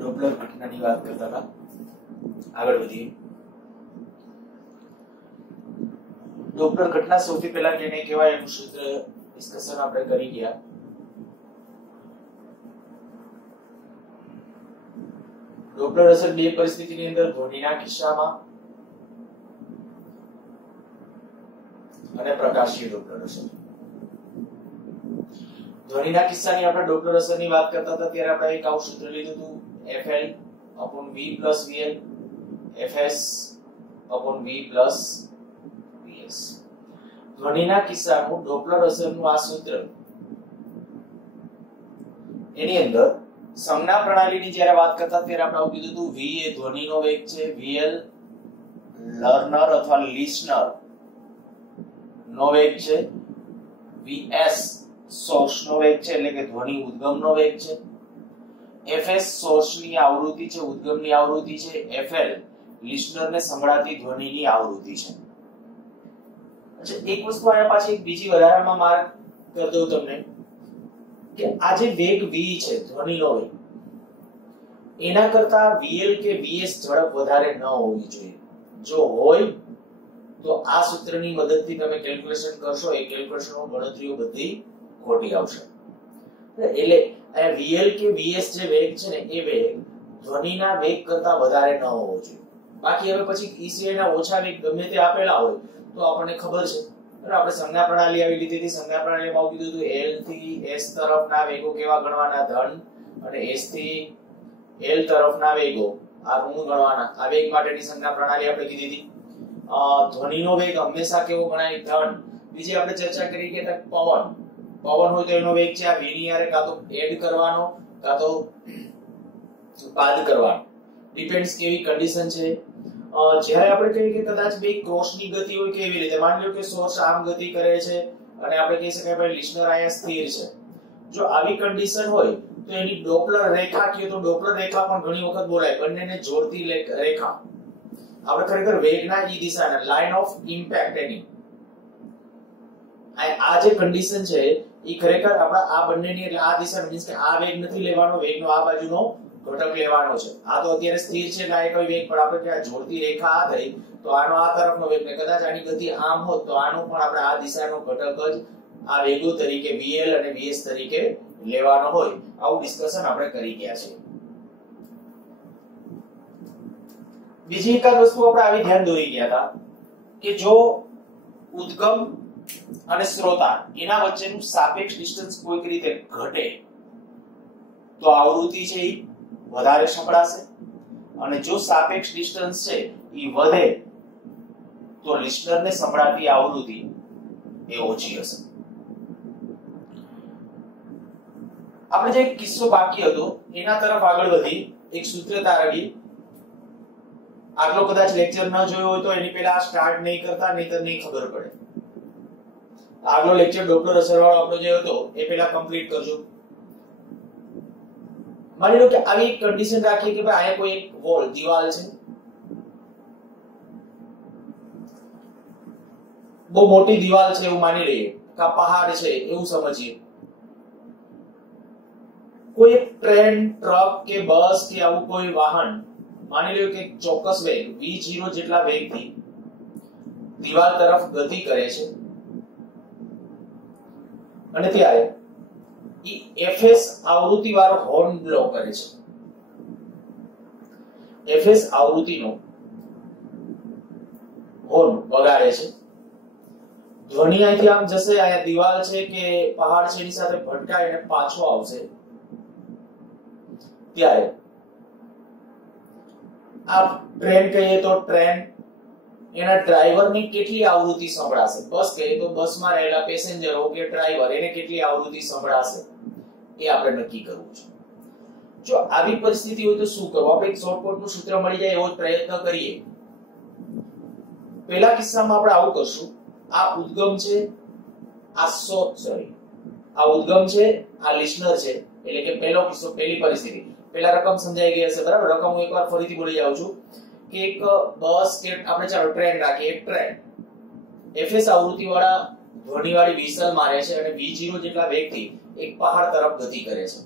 Doppler ઘટનાની વાત કરતા હતા, આગળ વધીએ. ડોપલર ઘટના સૌથી પહેલા કેને કહેવાય એનું સૂત્ર ડિસ્કશન આપણે કરી ગયા. ડોપલર અસર બે પરિસ્થિતિની અંદર, ધ્વનિના કિસ્સામાં અને પ્રકાશીય ડોપલર અસર. ધ્વનિના કિસ્સાની આપણે ડોપલર અસરની વાત કરતા હતા ત્યારે આપણે એક આવું સૂત્ર લીધું હતું, FL upon V plus VL, FS upon V plus VS. ધ્વનિના કિસ્સાનું ડોપલર અસરનું આ સૂત્ર, એની અંદર સંજ્ઞા પ્રણાલીની જ્યારે વાત કરતા ત્યારે આપણે આવું કીધું હતું, V એ ધ્વનિનો વેગ છે, VL લર્નર અથવા લિસનર નો વેગ છે, VS સોર્સનો વેગ છે એટલે કે ધ્વનિ ઉદ્ગમનો વેગ છે, FS સોર્સની આવૃત્તિ છે, ઉદ્ગમની આવૃત્તિ છે, FL લિસનરને સંભળાતી ધ્વનિની આવૃત્તિ છે. અચ્છા, એક વસ્તુ આયા પાછી એક બીજી વધારામાં માર્ક કરી દઉં તમને કે આ જે વેગ V છે ધ્વનિનો વેગ, એના કરતા VL કે VS ઝડપ વધારે ન હોવી જોઈએ. જો હોય તો આ સૂત્રની મદદથી તમે કેલ્ક્યુલેશન કરશો, એ કેલ્ક્યુલેશનો ગણતરીઓ બધી ખોટી આવશે. એટલે આ VL કે VS જે વેગ છે ને એ વેગ ધ્વનિના વેગ કરતા વધારે ન હોવો જોઈએ. બાકી હવે પછી E સિવાયના ઓછા વેગ ગમે તે આપેલા હોય તો આપણને ખબર છે. આપણે સંજ્ઞા પ્રણાલી આવી લીધી હતી. સંજ્ઞા પ્રણાલીમાં આવું કીધું હતું L થી S તરફના વેગો કેવા ગણવાના, ધન, અને S થી L તરફના વેગો આ ઋણ ગણવાના. આ વેગ માટેની સંજ્ઞા પ્રણાલી આપણે કીધી હતી. ધ્વનિનો વેગ હંમેશા કેવો ગણાય, ધન. બીજી આપણે ચર્ચા કરી કે પવન હોય તો એનો વેગ છે આ V ની હારે કાં તો એડ કરવાનો કાં તો બાદ કરવાનો, ડિપેન્ડ્સ કેવી કન્ડિશન છે. જ્યારે આપણે કહીએ કે કદાચ બે ક્રોસની ગતિ હોય, કેવી રીતે, માની લો કે સોર્સ આમ ગતિ કરે છે અને આપણે કહી શકાય ભાઈ લિસનર અહીંયા સ્થિર છે. જો આવી કન્ડિશન હોય તો એની ડોપલર રેખા કહે તો ડોપલર રેખા પણ ઘણી વખત બોલાય, બંનેને જોડતી રેખા. આપણે ખરેખર વેગના ઈ દિશાના લાઇન ઓફ ઇમ્પેક્ટ એની આ જે કન્ડિશન છે એ ખરેખર આપણા આ બંનેની એટલે આ દિશા મીન્સ કે આ વેગ નથી લેવાનો, વેગનો આ બાજુનો ઘટક લેવાનો છે. આ તો અત્યારે સ્થિર છે એટલે આ કોઈ વેગ, પણ આપણે કે આ જોડતી રેખા આ થઈ તો આનો આ તરફનો વેગ ને કદાચ આની ગતિ આમ હોત તો આનો પણ આપણે આ દિશાનો ઘટક જ આ વેગો તરીકે VL અને VS તરીકે લેવાનો હોય. આવું ડિસ્કશન આપણે કરી ગયા છે. બીજી એક વસ્તુ આપણે આવી ધ્યાન દોરી ગયા હતા કે જો ઉદ્ગમ અને શ્રોતા એના વચ્ચેનું સાપેક્ષ ડિસ્ટન્સ કોઈક રીતે ઘટે તો આવૃત્તિ છે એ વધારે સંભળાશે, અને જો સાપેક્ષ ડિસ્ટન્સ છે એ વધે તો લિસનરને સંભળાતી આવૃત્તિ એ ઓછી હશે. આપણે જે કિસ્સો બાકી હતો એના તરફ આગળ વધી એક સૂત્ર તારવી. આગલો કદાચ લેક્ચર ન જોયો હોય તો એની પહેલા સ્ટાર્ટ નહીં કરતા, નહીતર નહીં ખબર પડે. આગલો લેક્ચર ડોપલર અસરવાળો આપણો જે હતો એ પહેલા કમ્પ્લીટ કરજો. માની લો કે આવી એક કન્ડિશન રાખીએ કે ભાઈ અહીંયા કોઈ એક વોલ દીવાલ છે, બહુ મોટી દીવાલ છે એવું માની લઈએ, કા પહાડ છે એવું સમજીએ. કોઈ ટ્રેન, ટ્રક કે બસ કે આવું કોઈ વાહન માની લો કે ચોક્કસ વેગ v0 જેટલા વેગથી દીવાલ તરફ ગતિ કરે છે અને ત્યારે FS આવૃત્તિ વાળો હોર્ન બ્લો કરે છે. FS આવૃત્તિનો હોર્ન વગાડે છે. ધ્વનિ અહીંથી આમ જશે, અહીંયા દીવાલ છે કે પહાડ છે એની સાથે ભટકાય અને પાછો આવશે. ત્યારે આ ટ્રેન કહીએ તો ટ્રેન એના ડ્રાઈવરની કેટલી આવૃત્તિ સંભળાશે, બસ કહીએ તો બસમાં રહેલા પેસેન્જરો કે ડ્રાઈવર એને કેટલી આવૃત્તિ સંભળાશે એ આપણે નક્કી કરવું છે. જો આવી પરિસ્થિતિ હોય તો શું કરવું? આપણે એક શોર્ટકટનું સૂત્ર મળી જાય એવો પ્રયત્ન કરીએ. પહેલા કિસ્સામાં આપણે આવું કરશું, આ ઉદ્ગમ છે, આ ઉદ્ગમ છે, આ લિસનર છે, એટલે કે પહેલો કિસ્સો, પહેલી પરિસ્થિતિ. પહેલા રકમ સમજાઈ ગઈ હશે, બરાબર? રકમ હું એકવાર ફરીથી બોલી જાઉં છું કે એક બસ કે આપણે ચાલો ટ્રેન રાખીએ, એક ટ્રેન FS આવૃત્તિ વાળા ધ્વનિવાળી વિસલ મારે છે અને v0 જેટલા વેગથી એક પહાડ તરફ ગતિ કરે છે.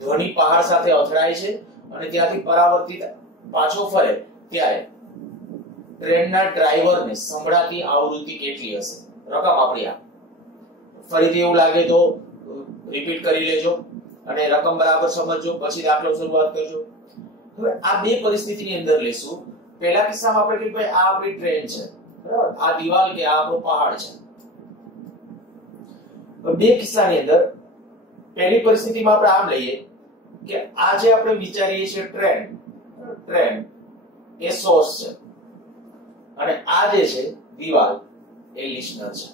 ધ્વનિ પહાડ સાથે અથડાય છે અને ત્યાંથી પરાવર્તિત પાછો ફરે ત્યારે ટ્રેનના ડ્રાઈવરને સંભળાતી આવૃત્તિ કેટલી હશે? રકમ આપણી આ. ફરીથી એવું લાગે તો રિપીટ કરી લેજો અને રકમ બરાબર સમજજો, પછી દાખલો શરૂઆત કરજો. હવે આ બે પરિસ્થિતિની અંદર લેશું. પહેલા કિસ્સામાં આપણે કહીએ ભાઈ આ આપણી ટ્રેન છે, બરાબર, આ દિવાલ કે આ આપણો પહાડ છે. તો બે કિસ્સાની અંદર પહેલી પરિસ્થિતિમાં આપણે આમ લઈએ કે આ જે આપણે વિચારીએ છીએ ટ્રેન એ સોર્સ છે અને આ જે છે દિવાલ એ લિસનર છે.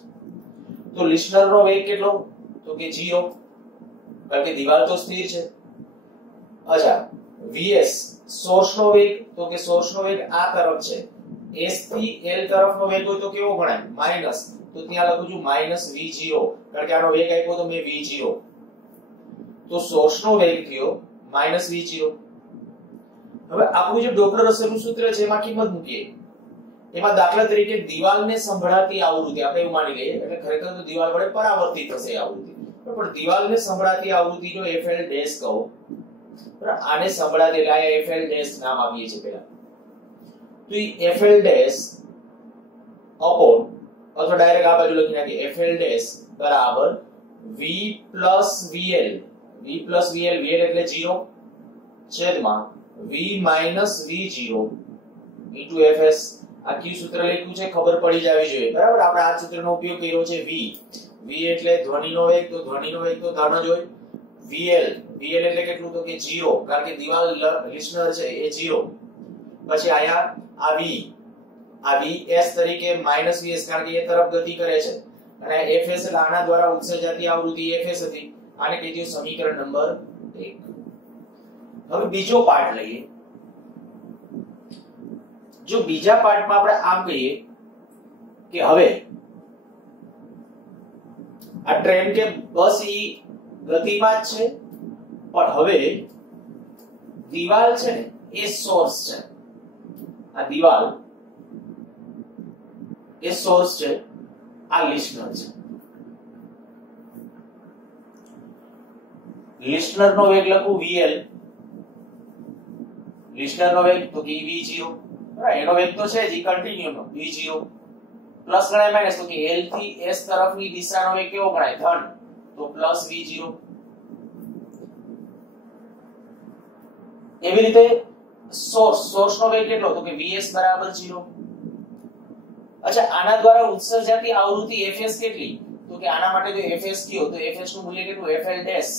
તો લિસનર નો વેગ કેટલો? તો કે 0, કારણ કે દિવાલ તો સ્થિર છે. અચ્છા, vs સોર્સ નો વેગ, તો કે સોર્સ નો વેગ આ તરફ છે. s થી l તરફનો વેગ હોય તો કેવો ગણાય? માઈનસ. તો ત્યાં લખું છું -v0, કારણ કે આનો વેગ આપ્યો તો મેં v0. તો સોર્સ નો વેગ થયો -v0. હવે આપણું જે ડોપલર અસરનું સૂત્ર છે એમાં કિંમત મૂકીએ. એમાં દાખલા તરીકે દિવાલને સંભળાતી આવૃત્તિ આપણે એવું માની લઈએ, એટલે ખરેખર તો દિવાલ વડે પરાવર્તિત થશે આવૃત્તિ, પણ દિવાલને સંભળાતી આવૃત્તિ જો fl ડેશ કહો, બરાબર, આને સંભળાતી એટલે આ fl ડેશ નામ આપીએ છીએ પહેલા. તો એ fl ડેશ અપોન અથવા ડાયરેક્ટ આ બાજુ લખી નાખીએ fl ડેશ બરાબર v plus vl. v plus vl, vl એટલે 0 છેદમાં v minus v0 into fs. આ કયું સૂત્ર લખ્યું છે ખબર પડી જવી જોઈએ, બરાબર. આપણે આ સૂત્રનો ઉપયોગ કર્યો છે. v એટલે ધ્વનિનો વેગ, તો ધ્વનિનો વેગ તો ધન જ હોય. vl એટલે કેટલું? તો કે 0, કારણ કે દિવાલ લિસનર છે એ 0. પછી આયા આ vs તરીકે -vs, કારણ કે એ તરફ ગતિ કરે છે, અને fs એટલે આના દ્વારા ઉત્સર્જાતી આવૃત્તિ fs હતી. આને કહી દો સમીકરણ નંબર 1. હવે બીજો પાર્ટ લઈએ. જો બીજા પાર્ટમાં આપણે આમ કહીએ કે હવે આ ટ્રેન કે બસ ઈ ગતિમાં જ છે, પણ હવે દિવાલ છે ને એ સોર્સ છે. આ દિવાલ એ સોર્સ છે, આ લિસનર છે. લિસનર નો વેગ લખું vl. લિસનર નો વેગ તો કે v0, એનો વેગ તો છે જ કન્ટિન્યુ નો v0, પ્લસ ગણાય માઈનસ, તો કે l થી s તરફની દિશાનો વેગ કેવો ગણાય? ધન, તો પ્લસ v0. એવી રીતે સોર્સ નો વેગ કેટલો? તો કે vs બરાબર 0. અચ્છા, આના દ્વારા ઉત્સર્જાતી આવૃત્તિ fs કેટલી? તો કે આના માટે જો fs કયો તો fs નું મૂલ્ય કેટલું? fl ડેશ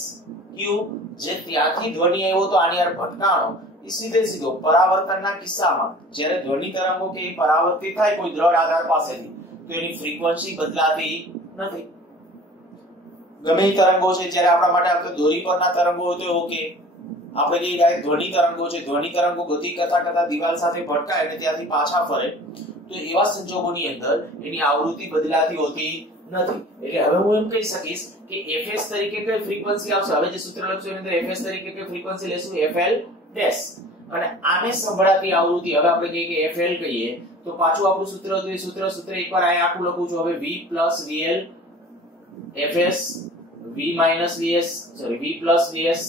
કયું જે ત્યાંથી ધ્વનિ આવ્યો તો આની યાર ભટકાણો સીધો પરાવર્તનના કિસ્સામાં જ્યારે ધ્વનિ તરંગો કે પરાવર્તિત થાય કોઈ દ્રઢ આધાર પાસેથી, તો એની ફ્રીક્વન્સી બદલાતી નથી. ગમે એ તરંગો છે, જ્યારે આપણા માટે આપણે દોરી પરના તરંગો હોય તો ઓકે, આપણે કહીએ કે ધ્વનિ તરંગો છે, ધ્વનિ તરંગો ગતિ કરતા દિવાલ સાથે ભટકાય અને ત્યાંથી પાછા ફરે, તો એવા સંજોગોની અંદર એની આવૃત્તિ બદલાતી હોતી નથી. એટલે હવે હું એમ કહી શકીશ કે fs તરીકે કઈ ફ્રીક્વન્સી આવશે? હવે જે સૂત્ર લખશું એની અંદર fs તરીકે કઈ ફ્રીક્વન્સી લેશું? fl dash. અને આને સંભળાતી આવૃત્તિ હવે આપણે કહીએ કે fl કહીએ તો પાછું આપણું સૂત્ર હતું એ સૂત્ર એકવાર અહીં આખું લખું છું. હવે v plus vl fs v minus vs sorry v plus vs,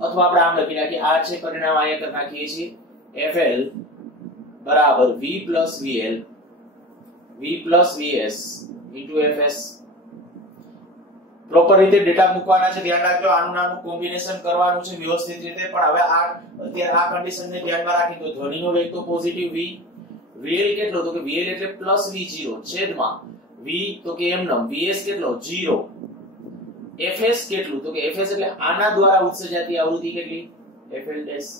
અથવા આપણે આમ લખી નાખીએ, આ છે પરિણામ અહીંયા કરી નાખીએ છીએ fl બરાબર v plus vl v plus vs into fs. Proper રીતે ડેટા મૂકવાના છે, ધ્યાન રાખજો. આનું નાનું કોમ્બિનેશન કરવાનું છે વ્યવસ્થિત રીતે. પણ હવે અત્યારે આ કન્ડિશનને ધ્યાનમાં રાખી તો ધ્વનિનો વેગ તો પોઝિટિવ v, vl કેટલો? તો કે vl એટલે પ્લસ v0 છેદમાં v તો કે એમનમ vs કેટલો? 0. fs કેટલું? તો કે fs એટલે આના દ્વારા ઉત્સર્જાતી આવૃત્તિ કેટલી? fl dash.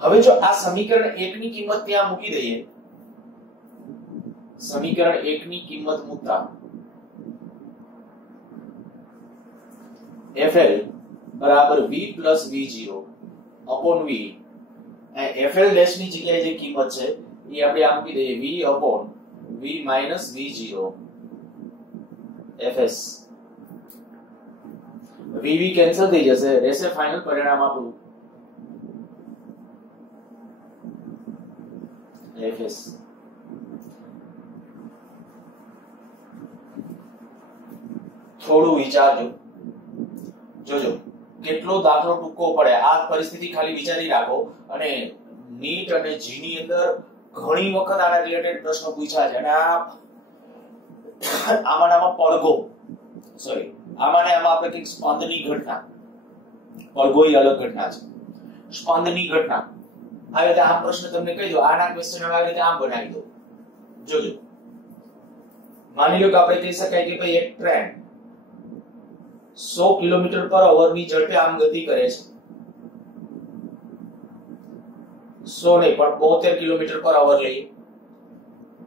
હવે જો આ સમીકરણ 1 ની કિંમત ત્યાં મૂકી દઈએ, સમીકરણ 1 ની કિંમત મૂકતા fl બરાબર v plus v0 upon v, fl dash ની જગ્યાએ જે કિંમત છે એ આપણે આ મૂકી દઈએ v upon v minus v0 fs. v cancel થઈ જશે, રહેશે ફાઇનલ પરિણામ આપણું Fs થોડું વિચારજો, જોજો કેટલો દાખલો ટૂંકો પડે. આ પરિસ્થિતિ ખાલી વિચારી રાખો. અને નીટ અને જી ની અંદર ઘણી વખત આના રિલેટેડ પ્રશ્નો પૂછ્યા છે. અને આમાં પડઘો આમાં આપણે કંઈક સ્પંદની ઘટના, પડઘો એ અલગ ઘટના છે, સ્પંદની ઘટના આવી રીતે આમ પ્રશ્ન તમને કહી દો, આના ક્વેશ્ચન આવી રીતે આમ બનાવી દો. જોજો માની લો કે આપણે કહી શકાય કે ભાઈ એક ટ્રેન 100 કિલોમીટર પર અવરની ઝડપે આમ ગતિ કરે છે. 100 નહીં પણ 72 કિલોમીટર પર અવર લઈએ.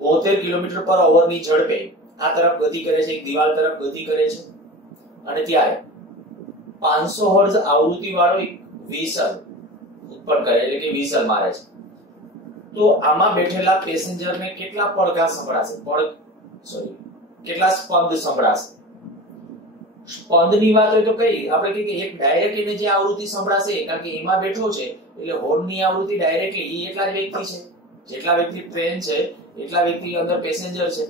72 કિલોમીટર પર અવરની ઝડપે આ તરફ ગતિ કરે છે, એક દિવાલ તરફ ગતિ કરે છે. અને ત્યારે 500 હર્ટ્ઝ આવૃત્તિ વાળો એક વ્હીસલ ઉત્પન્ન કરે, એટલે કે વ્હીસલ મારે છે. તો આમાં બેઠેલા પેસેન્જરને કેટલા પડઘા સંભળાશે? કેટલા સ્પંદ સંભળાશે? સ્પંદની વાત હોય તો કઈ આપણે કહીએ કે એક ડાયરેક્ટ એને જે આવૃત્તિ સંભળાશે, કારણ કે એમાં બેઠો છે એટલે હોર્નની આવૃત્તિ ડાયરેક્ટલી એટલા જ વ્યક્તિ છે, જેટલા વ્યક્તિ ટ્રેન છે એટલા વ્યક્તિ અંદર પેસેન્જર છે.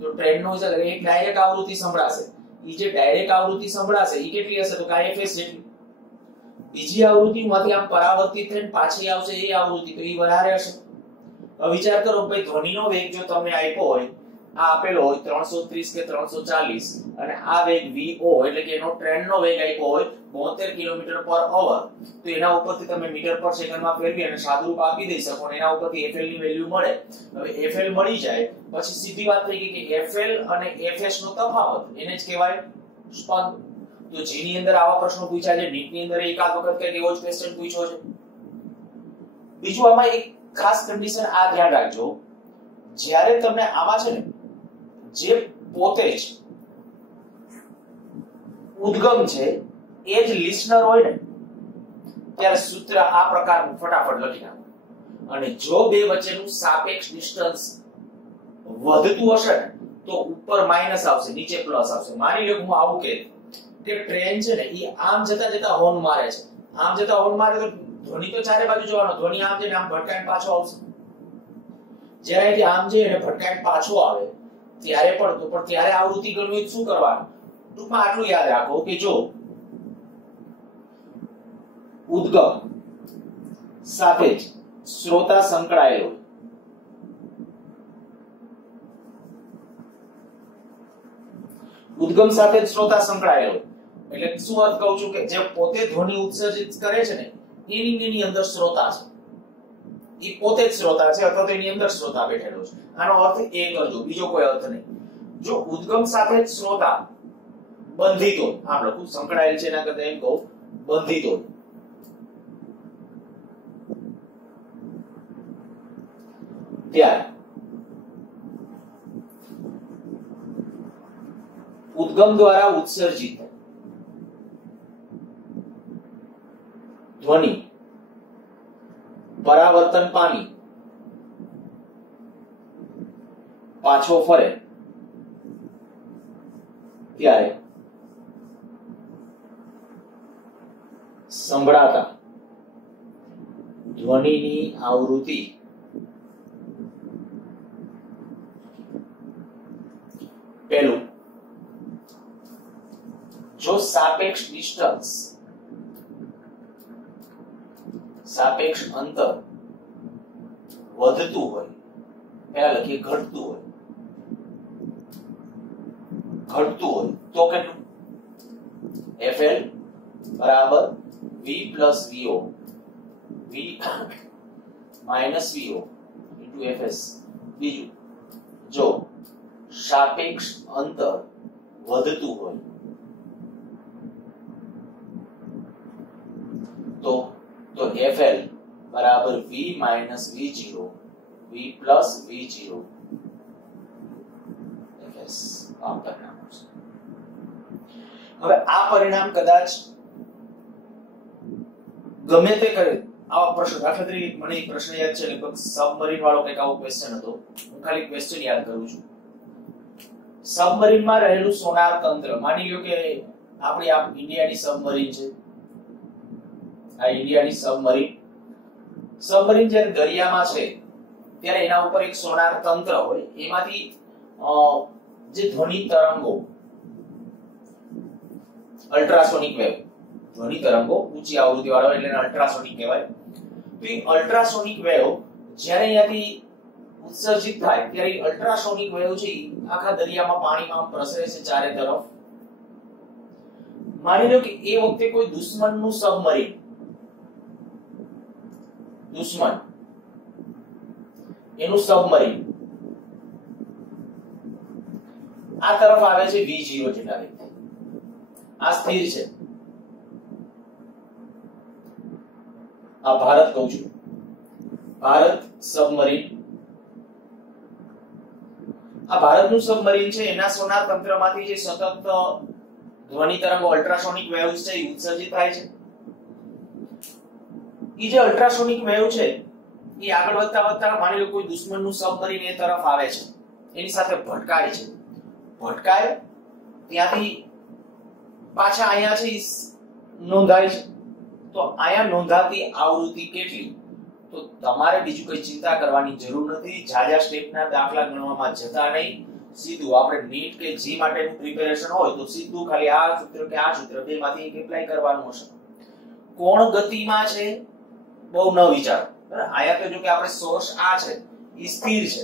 તો ટ્રેનનો એક ડાયરેક્ટ આવૃત્તિ સંભળાશે. એ જે ડાયરેક્ટ આવૃત્તિ સંભળાશે એ કેટલી હશે? તો Fs જેટલી. બીજી આવૃત્તિમાંથી આમ પરાવર્તિત થઈને પાછી આવશે એ આવૃત્તિ, તો એ વધારે હશે. હવે વિચાર કરો ભાઈ, ધ્વનિનો વેગ જો તમને આપ્યો હોય, આ આપેલો હોય 330 કે 340, અને આ વેગ vo એટલે કે એનો ટ્રેનનો વેગ આપ્યો હોય 72 કિલોમીટર પર અવર, તો એના ઉપરથી તમે મીટર પર સેકન્ડમાં ફેરવી અને સાદુરૂપ આપી દઈ શકો અને એના ઉપરથી fl ની વેલ્યુ મળે. હવે fl મળી જાય પછી સીધી વાત થઈ ગઈ કે fl અને fs નો તફાવત, એને જ કહેવાય સ્પંદ. તો જી ની અંદર આવા પ્રશ્નો પૂછ્યા છે, નીટ ની અંદર એકાદ વખત કંઈક એવો જ ક્વેશ્ચન પૂછ્યો છે. બીજું આમાં એક ખાસ કન્ડિશન આ ધ્યાન રાખજો, જ્યારે તમને આમાં છે ને જે પોતે જ ઉદ્ગમ છે એ જ લિસનર હોય ને, ત્યારે સૂત્ર આ પ્રકારનું ફટાફટ લખી નાખો. અને જો બે વચ્ચેનું સાપેક્ષ ડિસ્ટન્સ વધતું હશે ને તો ઉપર માઈનસ આવશે, નીચે પ્લસ આવશે. માની લો હું આવું કે ટ્રેન છે ને એ આમ જતા જતા હોર્ન મારે છે, આમ જતા હોર્ન મારે તો ધ્વનિ તો ચારે બાજુ જવાનો, ધ્વનિ આમ જઈને આમ ભટકાઈને પાછો આવશે. જ્યારે આમ જઈને ભટકાઈને પાછો આવે ત્યારે પણ ત્યારે આવૃત્તિ ગણવી શું કરવાનું? ટૂંકમાં આટલું યાદ રાખો કે જો ઉદ્ગમ સાથે જ શ્રોતા સંકળાયેલો, ઉદ્ગમ સાથે જ શ્રોતા સંકળાયેલો એટલે શું અર્થ કહું છું કે જે પોતે ધ્વનિ ઉત્સર્જિત કરે છે ને એની અંદર શ્રોતા છે, એ પોતે જ શ્રોતા છે અથવા તો એની અંદર શ્રોતા બેઠેલો છે. આનો અર્થ એ કરજો, બીજો કોઈ અર્થ નહીં. જો ઉદ્ગમ સાથે જ શ્રોતા બંધિત હોય, આમ લખું સંકળાયેલ છે એના કરતા એમ કહું બંધિત હોય, ત્યારે ઉદ્ગમ દ્વારા ઉત્સર્જિત ધ્વનિ પરાવર્તન પામી પાછો ફરે ત્યારે સંભળાતા ધ્વનિની આવૃત્તિ પહેલું, જો સાપેક્ષ ડિસ્ટન્સ, સાપેક્ષ અંતર વધતું હોય, પહેલા લખીએ ઘટતું હોય, તો કેટલું? fl બરાબર v plus vo, v minus vo into fs. બીજું, જો સાપેક્ષ અંતર વધતું હોય તો fl બરાબર v minus v0, v plus v0 fs. આ પરિણામ છે. હવે આ પરિણામ કદાચ ગમે તે કરે, આવા પ્રશ્ન, દાખલા તરીકે મને એક પ્રશ્ન યાદ છે, લગભગ સબમરીન વાળો કંઈક આવો ક્વેશ્ચન હતો. હું ખાલી ક્વેશ્ચન યાદ કરું છું. સબમરીનમાં રહેલું સોનાર તંત્ર, માની લો કે આપણી આ ઇન્ડિયાની સબમરીન છે, આ ઇન્ડિયાની સબમરીન જ્યારે દરિયામાં છે ત્યારે એના ઉપર એક સોનાર તંત્ર હોય, એમાંથી જે ધ્વનિ તરંગો, અલ્ટ્રાસોનિક વેવ, ધ્વનિ તરંગો ઊંચી આવૃત્તિ વાળા એટલે અલ્ટ્રાસોનિક કહેવાય. તો એ અલ્ટ્રાસોનિક વેવ જ્યારે અહીંયાથી ઉત્સર્જિત થાય ત્યારે અલ્ટ્રાસોનિક વેવ છે આખા દરિયામાં પાણીમાં પ્રસરે છે ચારે તરફ. માની લો કે એ વખતે કોઈ દુશ્મનનું સબમરીન, દુશ્મન એનું સબમરીન આ તરફ આવે છે V0 જેટલા વેગથી, આ સ્થિર છે, આ ભારત કહું છું, ભારત સબમરીન, આ ભારતનું સબમરીન છે, એના સોનાર તંત્રમાંથી જે સતત ધ્વનિ તરંગો અલ્ટ્રાસોનિક વેવ્સ છે એ ઉત્સર્જિત થાય છે. એ જે અલ્ટ્રાસોનિક વેવ છે એ આગળ વધતા વધતા માની લો કોઈ દુશ્મનનું સબમરીન એ તરફ આવે છે, એની સાથે ભટકાય છે, ભટકાય ત્યાંથી પાછા અહીંયા છે નોંધાય છે. તો અહીંયા નોંધાતી આવૃત્તિ કેટલી, તો તમારે બીજું કઈ ચિંતા કરવાની જરૂર નથી. જાજા સ્ટેપના દાખલા ગણવામાં જતા નહીં, સીધું આપણે નીટ કે જી માટેનું પ્રિપેરેશન હોય તો સીધું ખાલી આ સૂત્ર કે આ સૂત્ર બેમાંથી એક એપ્લાય કરવાનું હશે. કોણ ગતિમાં છે બહુ ન વિચારો, બરાબર. આયા તો જો કે આપણે સોર્સ આ છે એ સ્થિર છે,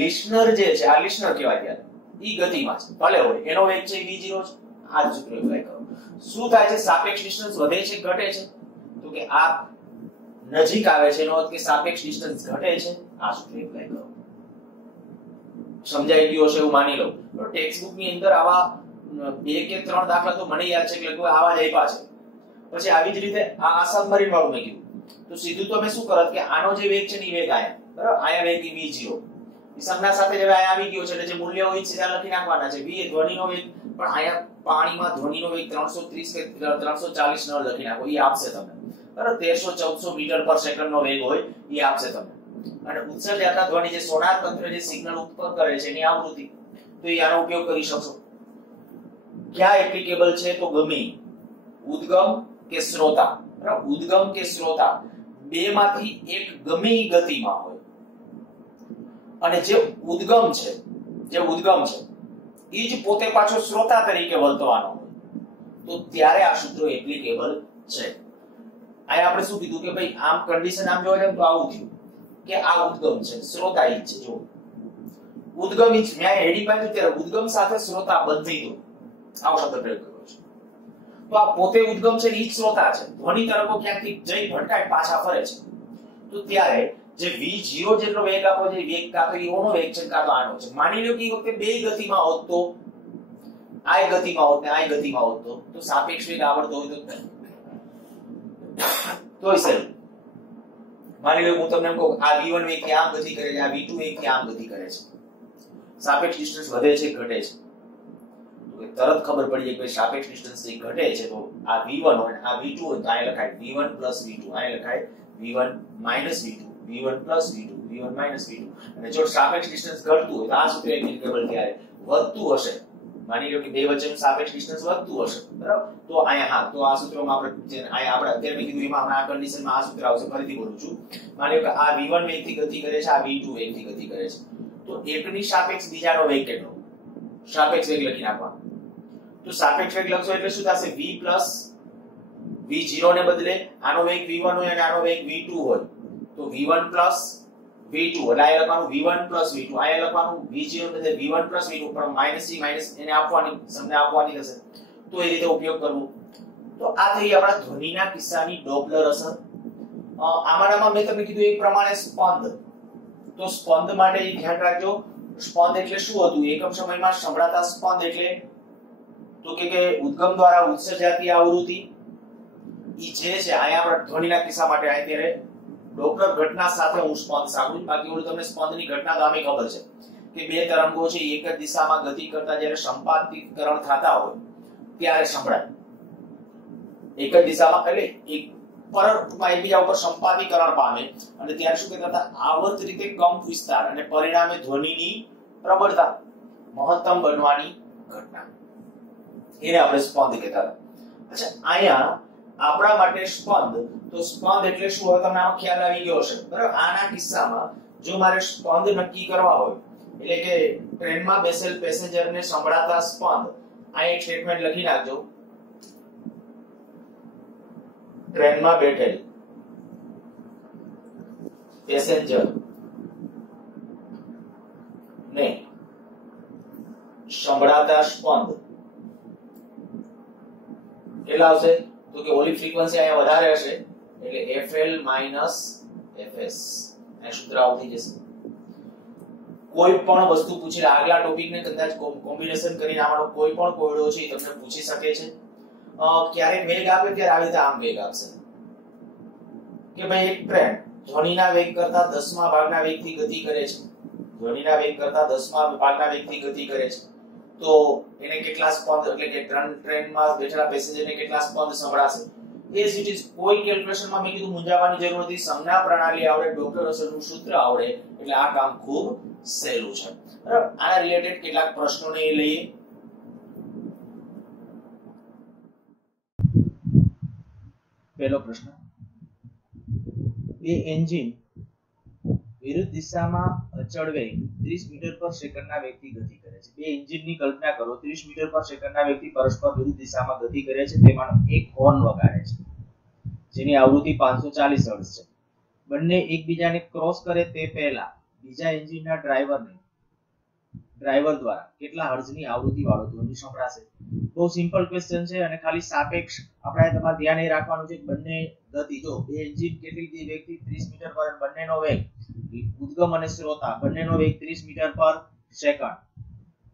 લિસનર જે છે આ લિસનર કહેવાય ત્યારે ઈ ગતિમાં છે, ભલે હોય એનો વેગ છે v0 છે, આ જ સૂત્ર એપ્લાય કરો. શું થાય છે, સાપેક્ષ ડિસ્ટન્સ વધે છે ઘટે છે, તો કે આ નજીક આવે છે એનો અર્થ કે સાપેક્ષ ડિસ્ટન્સ ઘટે છે, આ સૂત્ર એપ્લાય કરો. સમજાઈ ગયું હશે એવું માની લો. તો ટેક્સ્ટ બુક ની અંદર આવા 2 કે 3 દાખલા તો મને યાદ છે કે લગભગ આવા જ આપ્યા છે. પછી આવી જ રીતે આ સબમરીન વાળું મેં કીધું, તો સીધું તમે શું કરત કે આનો જે વેગ છે ની વેગ આયા, બરાબર, આયા વેગ v0 એ સંજ્ઞા સાથે જે આયા આવી ગયો છે એટલે જે મૂલ્ય હોય છે ત્યાં લખી નાખવાના છે. v એ ધ્વનિનો વેગ, પણ આયા પાણીમાં ધ્વનિનો વેગ 330 કે 340 ન લખી નાખો, એ આપશે તમને, બરાબર. 1300-1400 મીટર પર સેકન્ડ નો વેગ હોય એ આપશે તમને. અને ઉત્સર્જાતા ધ્વનિ જે સોનાર તંત્ર જે સિગ્નલ ઉત્પન્ન કરે છે એની આવૃત્તિ, તો એ આનો ઉપયોગ કરી શકશો. ક્યાં એપ્લિકેબલ છે, તો ગમે ઉદ્ગમ કે શ્રોતા, બરાબર. ઉદ્ગમ કે શ્રોતા બેમાંથી એક ગમે ગતિમાં હોય અને જે ઉદ્ગમ છે એ જ પોતે પાછો શ્રોતા તરીકે વર્તવાનો હોય, તો ત્યારે આ સૂત્રો એપ્લિકેબલ છે. અહીંયા આપણે શું કીધું કે ભાઈ આમ કન્ડિશન આમ જોવા જાય તો આવું થયું કે આ ઉદ્ગમ છે, શ્રોતા ઈ છે. જો ઉદ્ગમ ઈ મેં હેડી પાડ્યું ત્યારે ઉદ્ગમ સાથે શ્રોતા બંધી દો, આવો શબ્દ પ્રયોગ કર્યો છે. તો આ પોતે ઉદ્ગમ છે ઈ જ શ્રોતા છે, ધ્વનિ તરંગો ક્યાંકથી જઈ ભટકાય પાછા ફરે છે. તો ત્યારે જે v0 જેટલો વેગ આપો છે, વેગ કાં તો એનો વેગ છે કાં તો આનો છે. માની લો કે એ વખતે બે ગતિમાં હોત તો આ ગતિમાં હોત ને આ ગતિમાં હોત તો સાપેક્ષ વેગ આવડતો હોય તોય સર માની લો હું તમને એમ કહું આ v1 વેગ થી આમ ગતિ કરે છે, આ v2 વેગ થી આમ ગતિ કરે છે, સાપેક્ષ ડિસ્ટન્સ વધે છે ઘટે છે, તો તરત ખબર પડી જાય કે સાપેક્ષ ડિસ્ટન્સ જે ઘટે છે તો આ v1 હોય આ v2 હોય તો આ લખાય v1 v2, આ લખાય v1 v2, v1 v2, v1 v2. અને જો સાપેક્ષ ડિસ્ટન્સ ઘટતું હોય તો આ સૂત્ર એપ્લિકેબલ ત્યારે વધતું હશે. માની લો કે બે વચ્ચેનું સાપેક્ષ ડિસ્ટન્સ વધતું હશે, બરાબર, તો અહીંયા હા તો આ સૂત્રમાં આપણે અહીંયા આપણે અત્યારે મેં કીધું એમાં આ કન્ડિશનમાં આ સૂત્ર આવશે. ફરીથી બોલું છું, માની લો કે આ v1 વેગથી ગતિ કરે છે, આ v2 વેગથી ગતિ કરે છે, તો એકની સાપેક્ષ બીજાનો વેગ કેટલો, સાપેક્ષ વેગ લખી નાખવાનો. તો સાપેક્ષ વેગ લખશો એટલે શું થશે, v v0 ને બદલે આનો વેગ v1 હોય અને આનો વેગ v2 હોય તો v1 v2, એટલે આ લખવાનું v1 v2, આ લખવાનું v0 ને બદલે v1 v2, પણ માઈનસ થી માઈનસ એને આપવાની સંજ્ઞા આપવાની થશે. તો એ રીતે ઉપયોગ કરવો. તો આ થઈ આપણા ધ્વનિના કિસ્સાની ડોપલર અસર. આમાંનામાં મેં તમને કીધું એક પ્રમાણે સ્પંદ, તો સ્પંદ માટે ધ્યાન રાખજો. સ્પંદ એટલે શું હતું, એકમ સમયમાં સંભળાતા સ્પંદ એટલે તો કે ઉદ્ગમ દ્વારા ઉત્સર્જાતી આવૃત્તિ ઈ જે છે અહીંયા આપણે ધ્વનિના કિસ્સા માટે અત્યારે ડોપલર ઘટના સાથે હું સ્પંદ સાંભળું. બાકી ઓલું તમને સ્પંદની ઘટના તો આમે ખબર છે કે બે તરંગો છે એક જ દિશામાં ગતિ કરતા જ્યારે સંપાતીકરણ થતા હોય ત્યારે સંભળાય. એક જ દિશામાં એટલે એક પરસ્પર એકબીજા ઉપર સંપાતીકરણ પામે અને ત્યારે શું કહેતા આવર્ત રીતે કંપ વિસ્તાર અને પરિણામે ધ્વનિની પ્રબળતા મહત્તમ બનવાની ઘટના, એને આપણે સ્પંદ કહેતા હતા. અચ્છા, અહીંયા આપણા માટે સ્પંદ, તો સ્પંદ એટલે શું હોય તમને આમાં ખ્યાલ આવી ગયો હશે બરાબર. આના કિસ્સામાં જો મારે સ્પંદ નક્કી કરવા હોય એટલે કે ટ્રેનમાં બેસેલ પેસેન્જરને સંભળાતા સ્પંદ, આ એક સ્ટેટમેન્ટ લખી નાખજો. ટ્રેનમાં બેઠેલ પેસેન્જર ને સંભળાતા સ્પંદ કેટલા આવશે? તો કે ઓલી ફ્રીક્વન્સી અહીંયા વધારે હશે એટલે fl fs આ સૂત્ર આવતી જશે. કોઈ પણ વસ્તુ પૂછી આગલા ટોપિક ને કદાચ કોમ્બિનેશન કરીને આમાંનો કોઈ પણ કોયડો છે તમને પૂછી શકે છે. ક્યારેક વેગ આપે ત્યારે આવી રીતે આમ વેગ આપશે કે ભાઈ એક ટ્રેન ધ્વનિના વેગ કરતા 10મા ભાગના વેગથી ગતિ કરે છે. ધ્વનિના વેગ કરતા 10મા ભાગના વેગથી ગતિ કરે છે તો એને કેટલા સ્પંદ એટલે કે ટ્રેનમાં બેઠેલા પેસેન્જરને કેટલા સ્પંદ સંભળાશે? એઝ ઇટ ઇઝ કોઈ કેલ્ક્યુલેશનમાં મેં કીધું મૂંઝાવાની જરૂર નથી. સંજ્ઞા પ્રણાલી આવડે, ડોક્ટર રસલનું સૂત્ર આવડે એટલે આ કામ ખૂબ સહેલું છે બરાબર. આના રિલેટેડ કેટલાક પ્રશ્નોને લઈએ. પહેલો પ્રશ્ન, બે એન્જિન વિરુદ્ધ દિશામાં અચળ વેગ 30 મીટર પર સેકન્ડના વેગથી ગતિ કરે છે. બે એન્જિનની કલ્પના કરો, 30 મીટર પર સેકન્ડના વેગથી પરસ્પર વિરુદ્ધ દિશામાં ગતિ કરે છે. તેમાંનો એક હોર્ન વગાડે છે જેની આવૃત્તિ 540 હર્ટ્ઝ છે. બંને એકબીજાને ક્રોસ કરે તે પહેલા બીજા એન્જિનના ડ્રાઈવર દ્વારા કેટલા હર્ટ્ઝની આવૃત્તિ વાળો ધ્વનિ સંભળાશે? બહુ સિમ્પલ ક્વેશ્ચન છે અને ખાલી સાપેક્ષ આપણે તમારે ધ્યાન એ રાખવાનું છે કે બંને ગતિ, જો બે એન્જિન કેટલી વેગથી 30 મીટર પર, બંનેનો વેગ ઉદ્ગમ અને સ્રોતા બંનેનો વેગ 30 મીટર પર સેકન્ડ.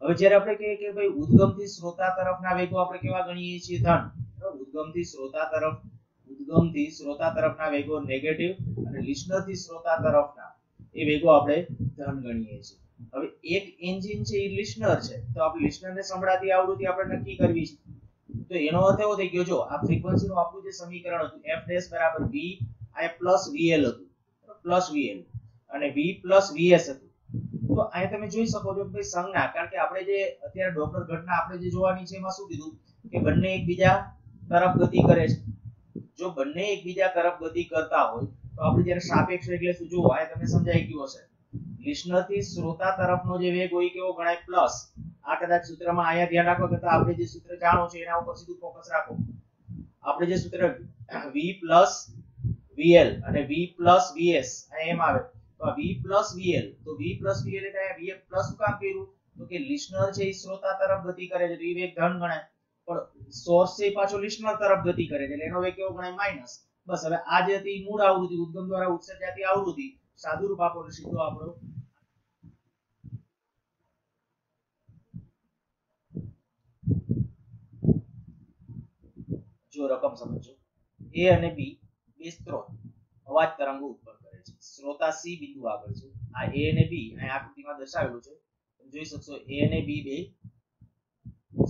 હવે જ્યારે આપણે કહીએ કે ભાઈ ઉદ્ગમથી સ્રોતા તરફના વેગો આપણે કેવા ગણીએ છીએ? ધન. ઉદ્ગમથી સ્રોતા તરફના વેગો નેગેટિવ અને લિસનરથી સ્રોતા તરફના એ વેગો આપણે ધન ગણીએ છીએ. હવે એક એન્જિન છે એ લિસનર છે તો આપણે લિસનરને સંભળાતી આવૃત્તિ આપણે નક્કી કરવી છે. તો એનો અર્થ એવો થઈ ગયો, જો આ ફ્રીક્વન્સીનું આપણું જે સમીકરણ હતું f' બરાબર v આ પ્લસ vl હતું, પ્લસ vl અને v પ્લસ vs હતું. તો અહીં તમે જોઈ શકો છો કે ભાઈ સંજ્ઞા, કારણ કે આપણે જે અત્યારે ડોપલર ઘટના આપણે જે જોવાની છે એમાં શું કીધું કે બંને એકબીજા તરફ ગતિ કરે છે. જો બંને એકબીજા તરફ ગતિ કરતા હોય તો આપણે જ્યારે સાપેક્ષ એટલે શું જોવો, આ તમને સમજાઈ ગયું હશે. લિસનરથી શ્રોતા તરફનો જે વેગ હોય કેવો ગણાય? પ્લસ. આ કદાચ સૂત્રમાં અહીંયા ધ્યાન રાખો કે આપણે જે સૂત્ર જાણો છો એના ઉપર સીધું ફોકસ રાખો. આપણે જે સૂત્ર v પ્લસ vl અને v પ્લસ vs એમ આવે તો v પ્લસ vl, તો v પ્લસ vl એટલે v પ્લસ શું કામ કર્યું? તો કે લિસનર છે એ શ્રોતા તરફ ગતિ કરે છે તો એ વેગ ધન ગણાય, પણ સોર્સ છે પાછો લિસનર તરફ ગતિ કરે છે એટલે એનો વેગ કેવો ગણાય? માઈનસ. બસ. હવે આ જે હતી મૂળ આવૃત્તિ, ઉદ્ગમ દ્વારા ઉત્સર્જાતી આવૃત્તિ, સાદું રૂપ આપો સીધો આપણો જો રકમ સમજો. a અને b બે સ્ત્રોત અવાજ તરંગો ઉત્પન્ન કરે છે. સ્ત્રોતા c બિંદુ આગળ છે. આ a અને b અહીં આકૃતિમાં દર્શાવેલું છે, તમે જોઈ શકશો. a અને b બે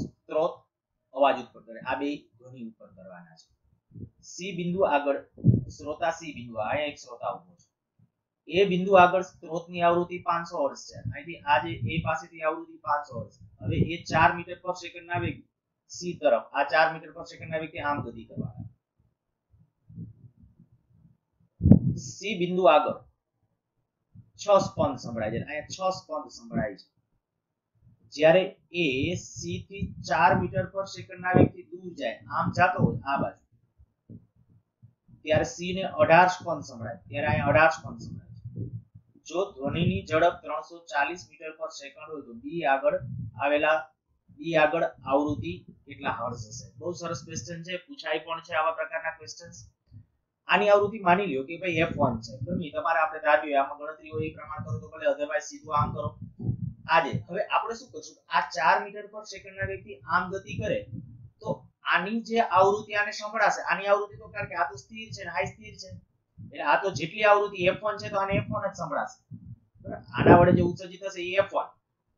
સ્ત્રોત અવાજ ઉત્પન્ન કરે, આ બે ધ્વનિ ઉત્પન્ન કરવાના છે. c બિંદુ આગળ સ્ત્રોતા c બિંદુ, અહીંયા એક સ્ત્રોત ઉભો છે. એ બિંદુ આગળ સ્ત્રોતની આવૃત્તિ 500 હર્ટ્ઝ છે. અહીંથી આ જે a પાસેથી આવૃત્તિ 500 હર્ટ્ઝ. હવે એ 4 મીટર પર સેકન્ડના વેગ c તરફ, આ 4 મીટર પર સેકન્ડના વેગથી આમ ગતિ કરવાના. c બિંદુ આગળ 6 સ્પંદ સંભળાય છે. અહીંયા 6 સ્પંદ સંભળાય છે. જ્યારે a c થી 4 મીટર પર સેકન્ડના વેગથી દૂર જાય, આમ જાતો હોય આ બાજુ, ત્યારે c ને 18 સ્પંદ સંભળાય. ત્યારે અહીંયા 18 સ્પંદ સંભળાય. જો ધ્વનિની ઝડપ 340 મીટર પર સેકન્ડ હોય તો b આગળ આવૃત્તિ કેટલા હર્ટ્ઝ હશે? બહુ સરસ ક્વેશ્ચન છે, પૂછાય પણ છે આવા પ્રકારના ક્વેશ્ચન્સ. આની આવૃત્તિ માની લ્યો કે ભાઈ f1 છે, ગમે તમારે આપણે ધાર્યું આમાં ગણતરી હોય એ પ્રમાણ કરો તો ભલે, અધરવાઇઝ સીધું આમ કરો. આજે હવે આપણે શું કરશું, આ 4 મીટર પર સેકન્ડના વેગથી આમ ગતિ કરે તો આની જે આવૃત્તિ આને સંભળાશે, આની આવૃત્તિ તો કારણ કે આ તો સ્થિર છે ને આ સ્થિર છે એટલે આ તો જેટલી આવૃત્તિ f1 છે તો આને f1 જ સંભળાશે. આના વડે જે ઉત્સર્જિત થશે એ f1,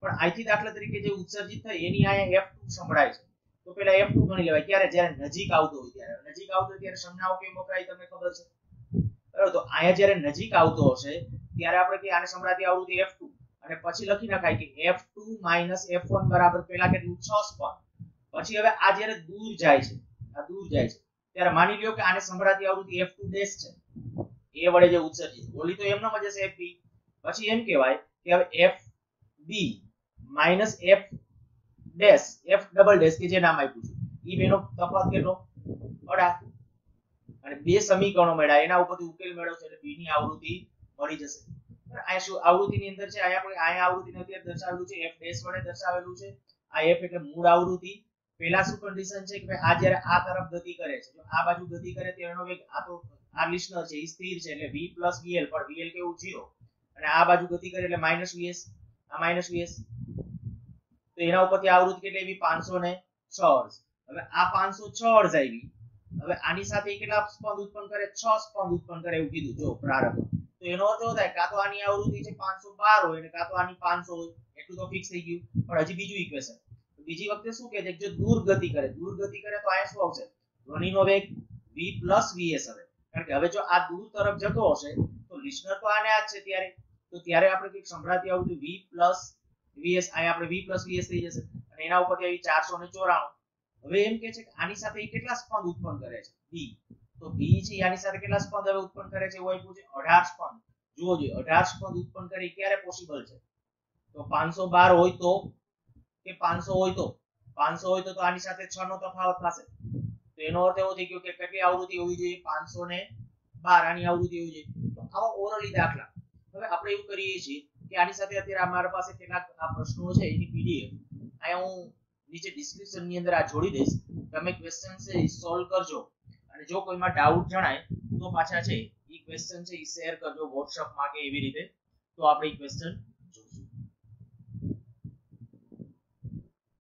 પણ અહીંથી દાખલા તરીકે જે ઉત્સર્જિત થાય એની અહીંયા f2 સંભળાય છે તો પેલા f2 ગણી લેવાય. ક્યારે? જ્યારે નજીક આવતો હોય ત્યારે. નજીક આવતો હોય ત્યારે સંજ્ઞાઓ કેમ વપરાય તમને ખબર છે બરાબર? તો અહીંયા જ્યારે નજીક આવતો હશે ત્યારે આપણે કે આને સંભળાતી આવૃત્તિ f2 અને પછી લખી નખાય કે f2 f1 બરાબર પેલા કેટલું 6 સ્પંદ. પછી હવે આ જ્યારે દૂર જાય છે, આ દૂર જાય છે ત્યારે માની લ્યો કે આને સંભળાતી આવૃત્તિ f2 ડેશ છે, એ વડે જે ઉત્સર્જિત, ઓલી તો એમનો જ હશે fb, પછી એમ કહેવાય કે હવે fb minus f dash f double dash કે જે નામ આપ્યું છે ઈ બેનો તફાવત કેટલો? અઢાર. અને બે સમીકરણો મળ્યા, એના ઉપરથી ઉકેલ મેળવશો એટલે b ની આવૃત્તિ મળી જશે. આ શું આવૃત્તિની અંદર છે? અહીંયા આવૃત્તિને અત્યારે દર્શાવેલું છે f ડેશ વડે દર્શાવેલું છે. આ f એટલે મૂળ આવૃત્તિ. પહેલા શું કન્ડિશન છે કે ભાઈ આ જ્યારે આ તરફ ગતિ કરે છે, જો આ બાજુ ગતિ કરે તો એનો વેગ, આ તો આ લિસ્નર છે એ સ્થિર છે એટલે v vl, પણ vl કેવું 0, અને આ બાજુ ગતિ કરે એટલે -vs, આ -vs, તો એના ઉપરથી આવૃત્તિ કેટલી આવી? 506 હર્ટ્ઝ. હવે આ 506 હર્ટ્ઝ આવી, હવે આની સાથે કેટલા સ્પંદ ઉત્પન્ન કરે? 6 સ્પંદ ઉત્પન્ન કરે એવું કીધું જો પ્રારંભ. તો એનો અર્થ એવો થાય કાં તો આની આવૃત્તિ છે 512 હોય અને કાં તો આની 500 હોય, એટલું તો ફિક્સ થઈ ગયું. પણ હજી બીજું ઇક્વેશન, બીજી વખતે શું કહે છે કે જો દૂર ગતિ કરે તો આ શું આવશે? ધ્વનિનો વેગ v vs હવે, કારણ કે હવે જો આ દૂર તરફ જતો હશે તો લિસનર તો આને આ જ છે, ત્યારે આપણે કંઈક સંભળાતી આવૃત્તિ v vs, અહીંયા આપણે v vs થઈ જશે, અને એના ઉપરથી આવી 494. હવે એમ કે છે કે આની સાથે કેટલા સ્પંદ ઉત્પન્ન કરે છે? b. તો b છે આની સાથે કેટલા સ્પંદ હવે ઉત્પન્ન કરે છે? એવું પૂછે 18 સ્પંદ. જુઓ જોઈએ 18 સ્પંદ ઉત્પન્ન કરે ક્યારે પોસિબલ છે? તો 512 હોય તો કે 500 હોય તો? 500 હોય તો આની સાથે 6 નો તફાવત થશે. તો એનો અર્થ એવો થઈ ગયો કે કેટલી આવૃત્તિ હોવી જોઈએ? 512 આની આવૃત્તિ હોવી જોઈએ. તો આવા ઓરલી દાખલા હવે આપણે એવું કરીએ છીએ કે આની સાથે અત્યારે અમારા પાસે કેટલાક આ પ્રશ્નો છે એની પીડીએફ અહીંયા હું નીચે ડિસ્ક્રિપ્શન ની અંદર આ જોડી દઈશ, તમે ક્વેશ્ચન છે એ સોલ્વ કરજો, અને જો કોઈમાં ડાઉટ જણાય તો પાછા છે એ ક્વેશ્ચન છે એ શેર કરજો WhatsApp માં કે એવી રીતે, તો આપણે એ ક્વેશ્ચન